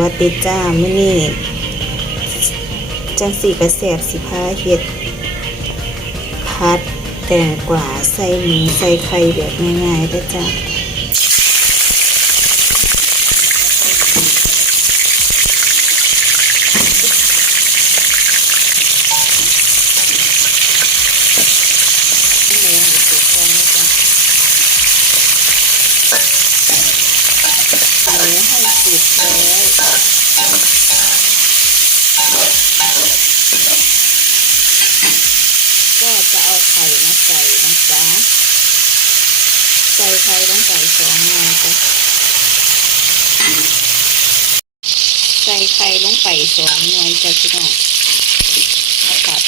วัสดีจ้ามื่อนี้จังสีกระแสบสิพาเฮ็ด พัดแตงกว่าใส่หมูใส่ไข่แบบง่ายๆได้จ้าหมูให้สุกก่อนนะจ๊ะหมูให้สุกแล้ว ก็จะเอาไข่มาใส่นะจ๊ะ ใส่ไข่ลงไปสองหน่อยจ้ะใส่ไข่ลงไปสองหน่วยจ้ะพี่น้องเอาผัด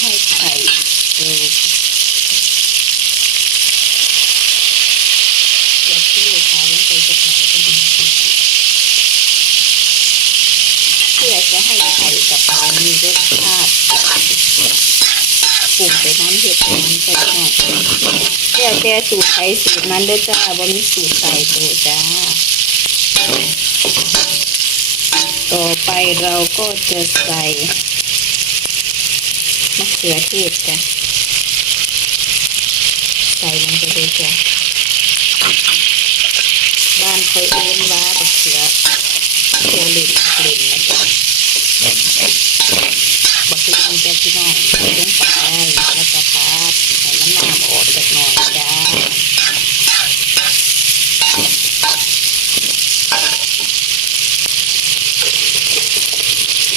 ให้ไข่เร็วเดี๋ยวที่ลูกค้าลงไปจะไหนกันเพื่อจะให้ไข่กับห มูมีรสชาติปรุงไปน้ำเห็ดน้ำใจหน่อยแล้วแต่สูตรใครสูตรมันเด้อจ้าบ่มีสูตรใส่ตัวจ้า ต่อไปเราก็จะใส่มะเขือเทศจ้ะใส่ลงไปเลยจ้ะบ้านเคยเอื้นว่ามะเขือโคลินกลิ่นนะจ๊ะบักลินจ้ะพี่น้องใส่ลงไปแล้วก็พัดให้มันน้ำออกจากหน่อยจ้า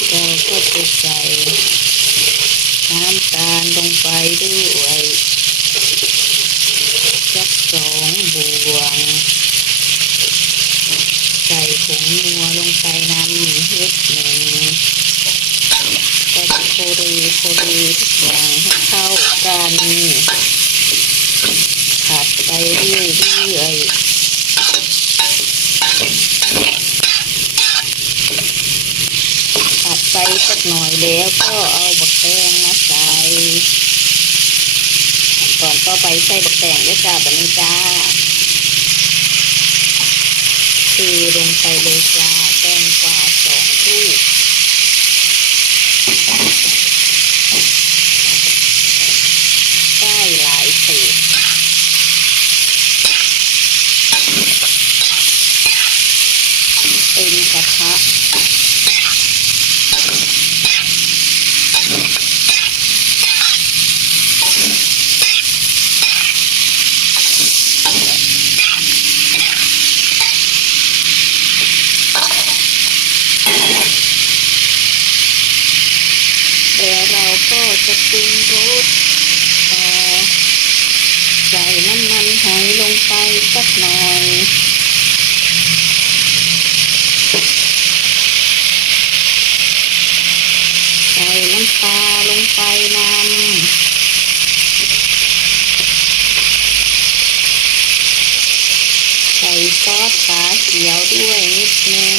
เราก็จะใส่น้ำตาลลงไปด้วยสักสองบวง ใส่ผงนัวลงไปน้ำเฮ็ดหนึ่งก็จะโคเรโคเรทุกอย่างให้เข้ากันผัดไปเรื่อยๆผัดไปสักหน่อยแล้วก็เอาบักแตงมาใส่ขั้นตอนต่อไปใส่บักแตงด้วยจ้าบันนี้จ้าเทลงไปเลยจ้าแตงกวาสองลูกได้หลายเศษเต็มกระทะแล้วเราก็จะปรุงรสใส่น้ำมันหอยลงไปสักหน่อย ใส่น้ำปลาลง ไปนำใส่ซอสฝาเขียวด้วยนิดนึง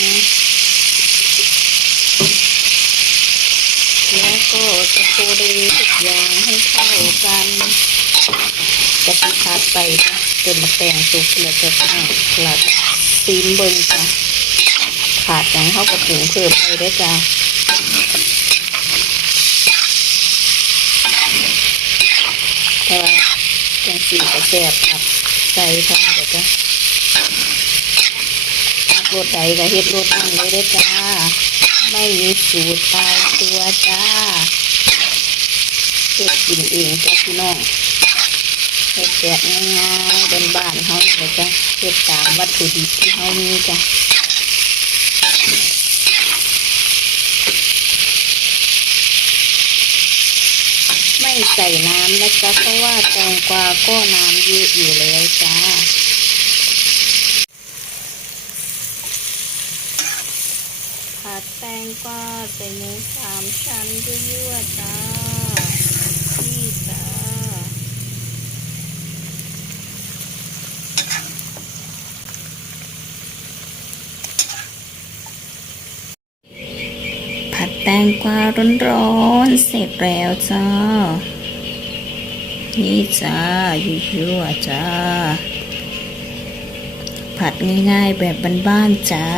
แล้วก็จะโคเรทุกอย่างให้เข้ากัน จะพิพัดไปนะจนมาแต่งสุกแล้วจะอะเราจะซีมเบิ้งจ้ะขาดอย่างเข้ากระถุงเพิ่มไปได้จ้ะแต่ว่าจัง สีกระแสบครับใส่ทำเดี๋ยวจ้ะรถใดก็เฮ็ดรถนั่งเลยเด้อจ้า ไม่มีสูตรตายตัวจ้าเฮ็ดกินเองจ้าพี่น้องเฮ็ดแบบง่ายๆเป็นบ้านเฮานี่แหละจ้ะเฮ็ดตามวัตถุดิบที่เฮามีจ้ะ ใส่น้ำนะจ๊ะเพราะว่าแตงกวาก็น้ำเยอะอยู่แล้วจ้าผัดแตงกวาใส่หมูสามชั้นยั่วๆจ้านี่จ้าผัดแตงกวาร้อนๆเสร็จแล้วจ้า นี่จ้ายั่วๆจ้า ผัดง่ายๆแบบบ้านๆจ้า